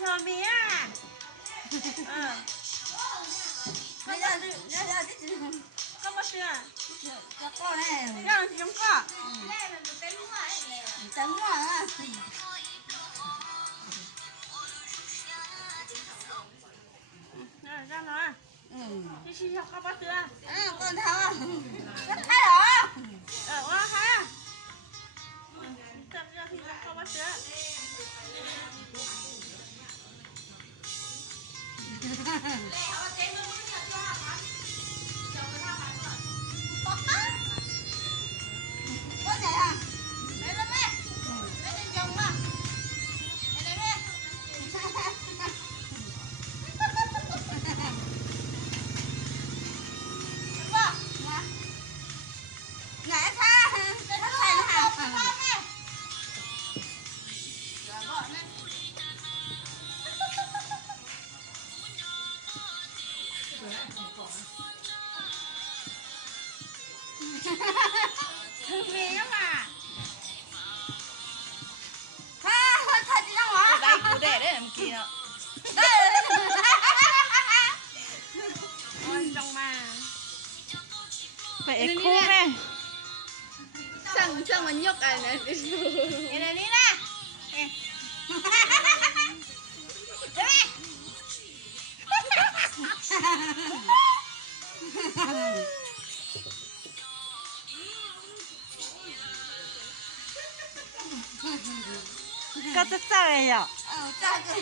ชอบมีอ่ะไม่ได้ก็มาเชื่อก็แน่ยังยังก็เต็มหัวอ่ะได้ไหมที่ชี้เขาก็เชื่อก่อนเท้าก็ใช่เหรอว่าค่ะจำยอดที่เขาก็เชื่อมีก็มาฮ่าถ้าจริงจังวะได้กูได้เมื่อกี้เนาะได้เลยมันจงมาไปเอ็กคู่แม่สั่งมันยกอันนั้นอย่างนี้นะก็จะเจออ่ะเจอกัน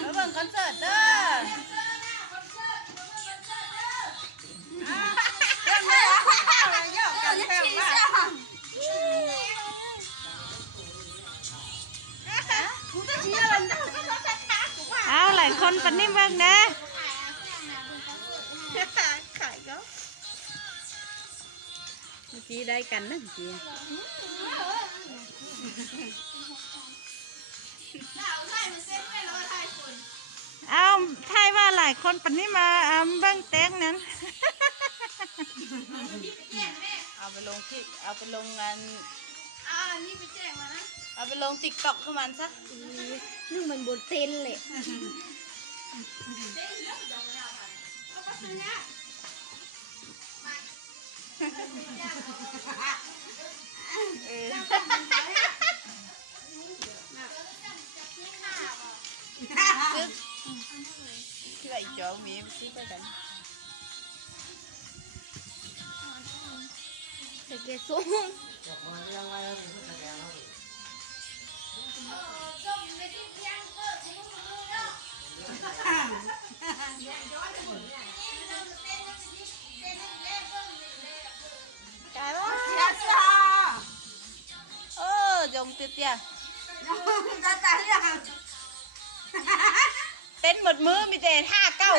แล้วเบิ่งคอนเสิร์ตเด้อเอาหลายคนปันนี่เบิ่งนะขายก็เมื่อกี้ได้กันนะเมื่อกี้เอาทายว่าหลายคนปันนี่มาเบิ่งแตงนั้นเอาไปลงคลิปเอาไปลงงานนี่ไปแจ้งมานะเอาไปลงติ๊กต็อกเข้ามันซะนี่มันบนเต้นเลยที่ไหนจองมีซื้อไปกันใส่เกสรจงเตี้ยเต้นหมดมือมีแต่ท่าเก้า